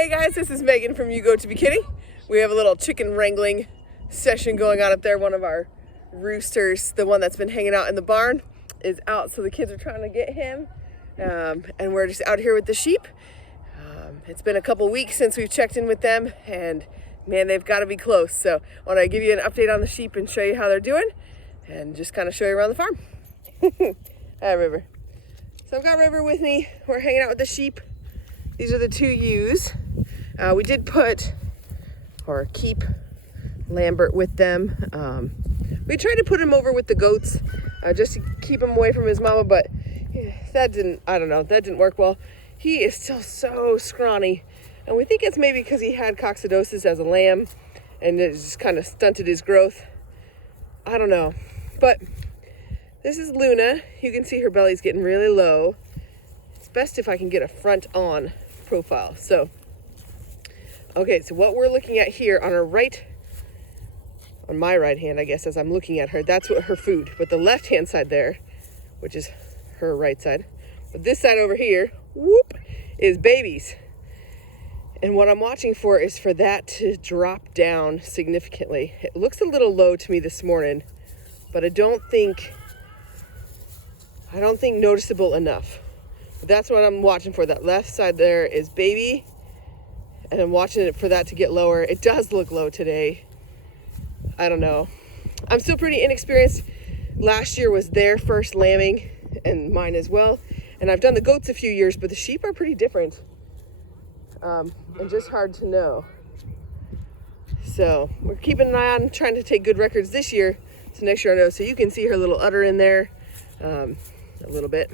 Hey guys, this is Megan from You Go to Be Kidding. We have a little chicken wrangling session going on up there. One of our roosters, the one that's been hanging out in the barn, is out, so the kids are trying to get him. And we're just out here with the sheep. It's been a couple weeks since we've checked in with them, and man, they've got to be close. So I want to give you an update on the sheep and show you how they're doing, and just kind of show you around the farm. Hi, River. So I've got River with me. We're hanging out with the sheep. These are the two ewes. We did put or keep Lambert with them. We tried to put him over with the goats just to keep him away from his mama, but that didn't work well. He is still so scrawny, and we think it's maybe because he had coccidosis as a lamb and it just kind of stunted his growth. I don't know, but this is Luna. You can see her belly's getting really low. It's best if I can get a front on profile. So, okay, so what we're looking at here on our right, on my right hand, I guess, as I'm looking at her, that's what her food. But the left hand side there, which is her right side, but this side over here, whoop, is babies. And what I'm watching for is for that to drop down significantly. It looks a little low to me this morning, but I don't think noticeable enough. That's what I'm watching for. That left side there is baby, and I'm watching it for that to get lower. It does look low today. I don't know. I'm still pretty inexperienced. Last year was their first lambing, and mine as well. And I've done the goats a few years, but the sheep are pretty different. And just hard to know. So we're keeping an eye on trying to take good records this year, so next year I know. So you can see her little udder in there a little bit.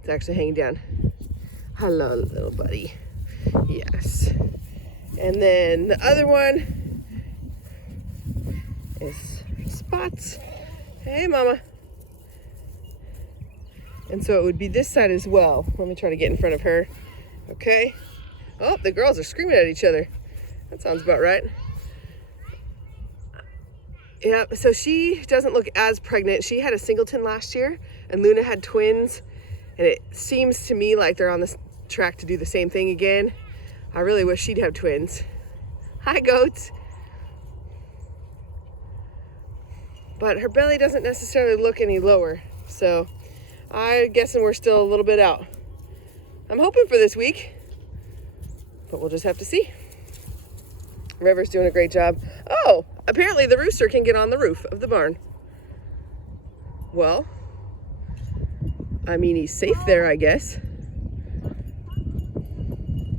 It's actually hanging down. Hello, little buddy. Yes. And then the other one is Spots. Hey, mama. And so it would be this side as well. Let me try to get in front of her. Okay. Oh, the girls are screaming at each other. That sounds about right. Yeah, so she doesn't look as pregnant. She had a singleton last year, and Luna had twins. And it seems to me like they're on the track to do the same thing again. I really wish she'd have twins. Hi, goats. But her belly doesn't necessarily look any lower. So I'm guessing we're still a little bit out. I'm hoping for this week, but we'll just have to see. River's doing a great job. Oh, apparently the rooster can get on the roof of the barn. Well, I mean, he's safe there, I guess.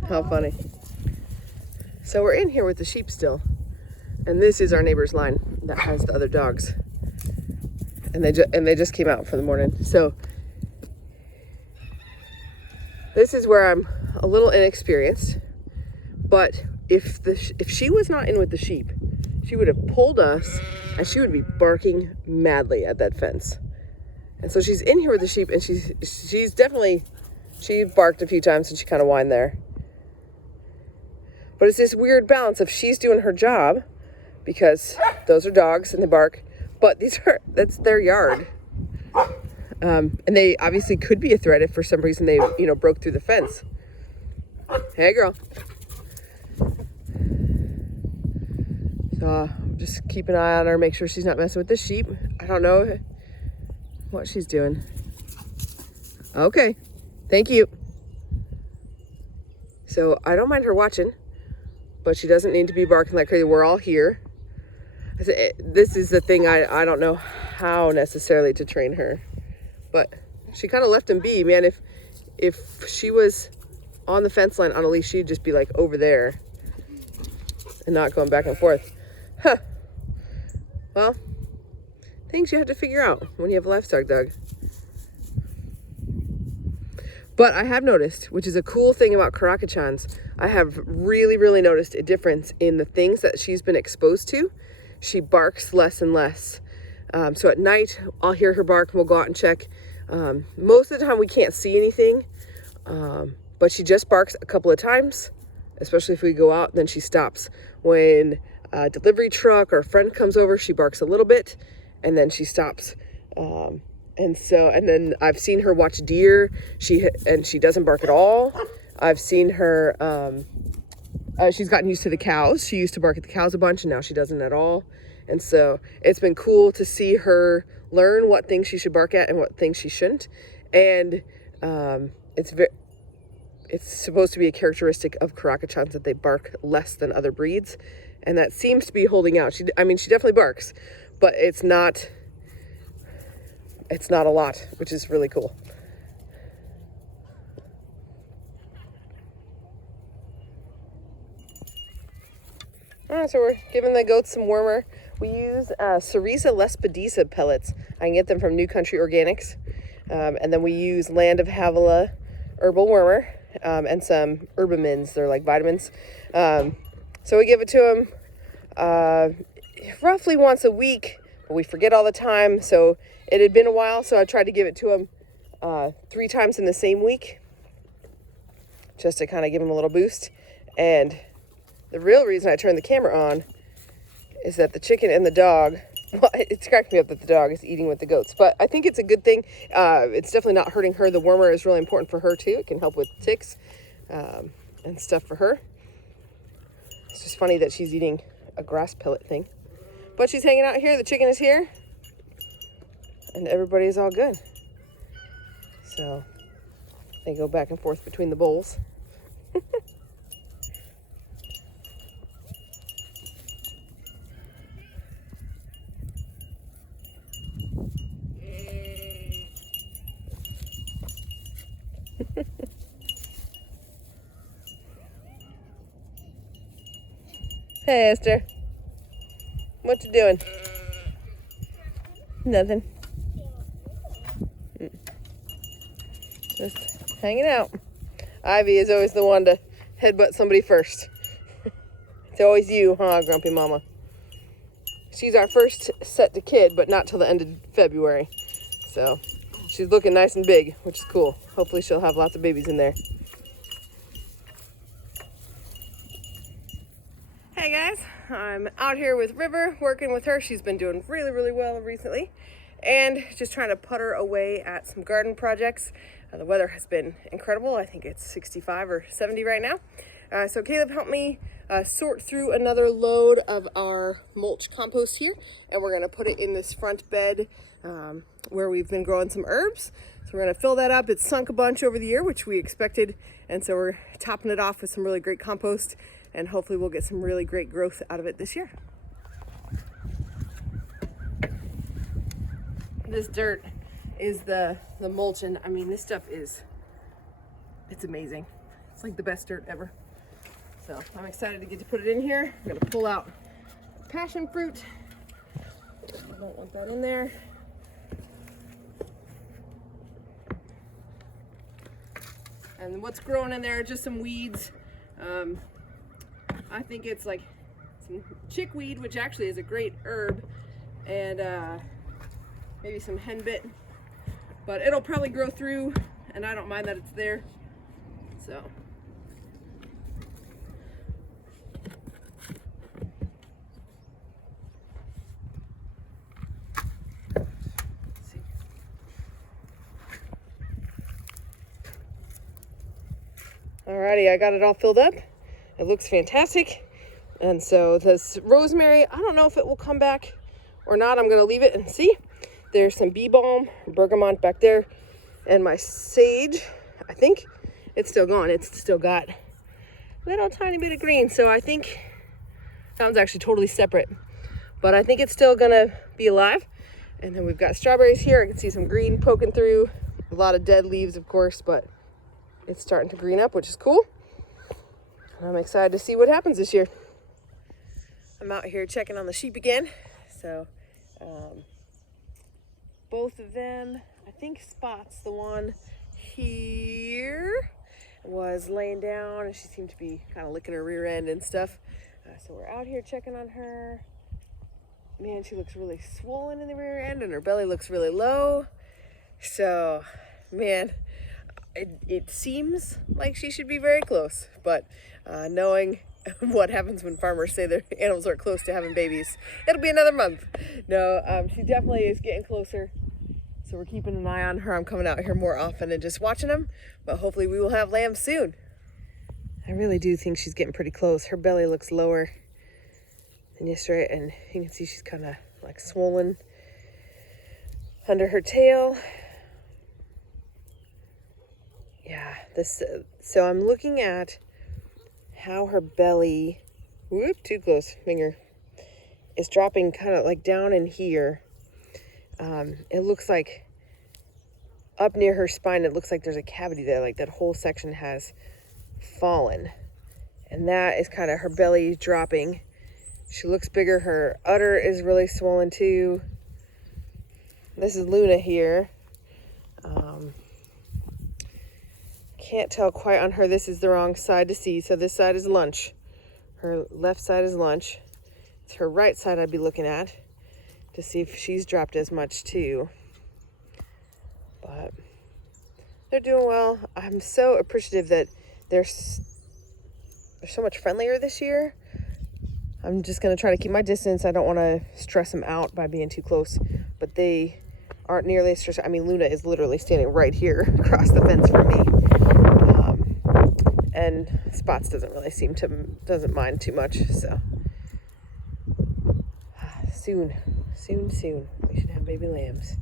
How funny. So we're in here with the sheep still. And this is our neighbor's line that has the other dogs. And they just came out for the morning. So this is where I'm a little inexperienced. But if she was not in with the sheep, she would have pulled us and she would be barking madly at that fence. And so she's in here with the sheep, and she's definitely, she barked a few times and she kind of whined there. But it's this weird balance of she's doing her job because those are dogs and they bark, but that's their yard. And they obviously could be a threat if for some reason they, broke through the fence. Hey, girl. So just keep an eye on her, make sure she's not messing with the sheep. I don't know what she's doing. Okay, thank you. So I don't mind her watching, but she doesn't need to be barking like crazy. We're all here. This is the thing, I don't know how necessarily to train her, but she kind of left him be, man. If she was on the fence line on a leash, she'd just be like over there and not going back and forth. Huh. Well, things you have to figure out when you have a livestock dog. But I have noticed, which is a cool thing about Karakachans, I have really, really noticed a difference in the things that she's been exposed to. She barks less and less. So at night, I'll hear her bark and we'll go out and check. Most of the time we can't see anything, but she just barks a couple of times, especially if we go out, then she stops. When a delivery truck or a friend comes over, she barks a little bit and then she stops. And then I've seen her watch deer. She doesn't bark at all. I've seen her, she's gotten used to the cows. She used to bark at the cows a bunch, and now she doesn't at all. And so it's been cool to see her learn what things she should bark at and what things she shouldn't. And it's supposed to be a characteristic of Karakachans that they bark less than other breeds. And that seems to be holding out. She definitely barks, but it's not a lot, which is really cool. All right, so we're giving the goats some warmer. We use Cerisa lespedisa pellets. I can get them from New Country Organics. And then we use Land of Havilah herbal warmer and some herbamins. They're like vitamins. So we give it to them roughly once a week, but we forget all the time. So it had been a while, so I tried to give it to them 3 times in the same week, just to kind of give them a little boost. And the real reason I turned the camera on is that the chicken and the dog, well, it's cracked me up that the dog is eating with the goats, but I think it's a good thing. It's definitely not hurting her. The warmer is really important for her too. It can help with ticks and stuff for her. It's just funny that she's eating a grass pellet thing, but she's hanging out here. The chicken is here and everybody's all good. So they go back and forth between the bowls. Hey, Esther. What you doing? Nothing. Just hanging out. Ivy is always the one to headbutt somebody first. It's always you, huh, Grumpy Mama? She's our first set to kid, but not till the end of February. So she's looking nice and big, which is cool. Hopefully she'll have lots of babies in there. Hey guys, I'm out here with River, working with her. She's been doing really, really well recently, and just trying to putter away at some garden projects. The weather has been incredible. I think it's 65 or 70 right now. So Caleb helped me sort through another load of our mulch compost here, and we're gonna put it in this front bed where we've been growing some herbs. So we're gonna fill that up. It's sunk a bunch over the year, which we expected, and so we're topping it off with some really great compost, and hopefully we'll get some really great growth out of it this year. This dirt is the mulch, and I mean, this stuff it's amazing. It's like the best dirt ever. So I'm excited to get to put it in here. I'm gonna pull out passion fruit. I don't want that in there. And what's growing in there are just some weeds. I think it's like some chickweed, which actually is a great herb, and maybe some henbit, but it'll probably grow through, and I don't mind that it's there. So let's see. Alrighty, I got it all filled up. It looks fantastic. And so this rosemary, I don't know if it will come back or not. I'm gonna leave it and see. There's some bee balm, bergamot back there, and my sage. I think it's still gone. It's still got a little tiny bit of green. So I think that one's actually totally separate, but I think it's still gonna be alive. And then we've got strawberries here. I can see some green poking through. A lot of dead leaves, of course, but it's starting to green up, which is cool. I'm excited to see what happens this year. I'm out here checking on the sheep again. So both of them, I think Spot's the one here, was laying down, and she seemed to be kind of licking her rear end and stuff. So we're out here checking on her. Man, she looks really swollen in the rear end, and her belly looks really low. So, man, it seems like she should be very close, but knowing what happens when farmers say their animals are close to having babies, it'll be another month. No, she definitely is getting closer, so we're keeping an eye on her. I'm coming out here more often and just watching them, but hopefully we will have lambs soon. I really do think she's getting pretty close. Her belly looks lower than yesterday, and you can see she's kind of like swollen under her tail. Yeah, so I'm looking at how her belly, whoop, too close, finger, is dropping kind of like down in here. It looks like up near her spine, it looks like there's a cavity there, like that whole section has fallen. And that is kind of her belly dropping. She looks bigger. Her udder is really swollen too. This is Luna here. Can't tell quite on her. This is the wrong side to see. So this side is lunch. Her left side is lunch. It's her right side I'd be looking at to see if she's dropped as much too. But they're doing well. I'm so appreciative that they're so much friendlier this year. I'm just going to try to keep my distance. I don't want to stress them out by being too close, but they aren't nearly as stressed. I mean, Luna is literally standing right here across the fence from me. And Spots doesn't mind too much. So soon, we should have baby lambs.